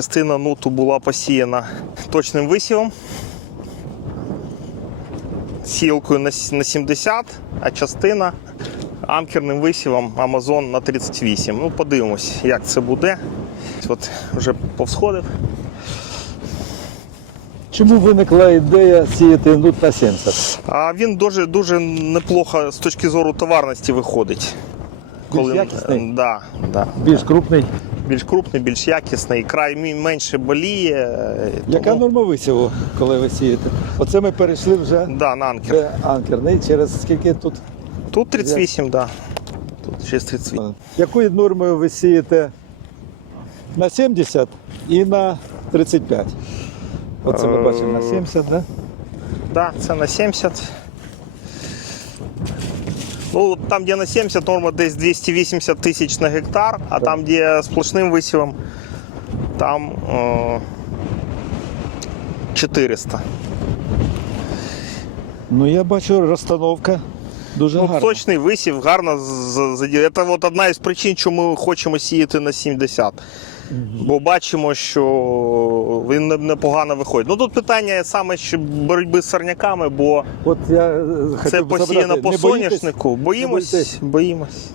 частина нуту була посіяна точним висівом. Сілкою на 70, а частина анкерним висівом Amazon на 38. Ну, подивимось, як це буде. От вже повсходив. Чому виникла ідея сіяти нут на 70? А він дуже дуже неплохо з точки зору товарності виходить. Більш якісний? Да, да. Більш крупний. Більш крупний, більш якісний, край менше боліє. е, Яка тому- норма висіву, коли ви сієте? Оце ми перейшли вже Да, на анкер. де анкерний через скільки тут? Тут 38, так. Да. Тут ще 38. Якою нормою ви сієте на 70 і на 35? Оце ми Е, бачимо на 70, да? Да, це на 70. Ну, там, де на 70, норма десь 280 тисяч на гектар, а там, де сплошним висівом, там е, 400. Ну я бачу розстановка дуже Ну, гарна. точний висів, гарно задіяв. Це от одна із причин, чому ми хочемо сіяти на 70. Бо бачимо, що він непогано виходить. Ну тут питання саме ще боротьби з сорняками, бо От я е, це би посіяно по не боїтесь? соняшнику. Не Боїмось, боїтесь? боїмось.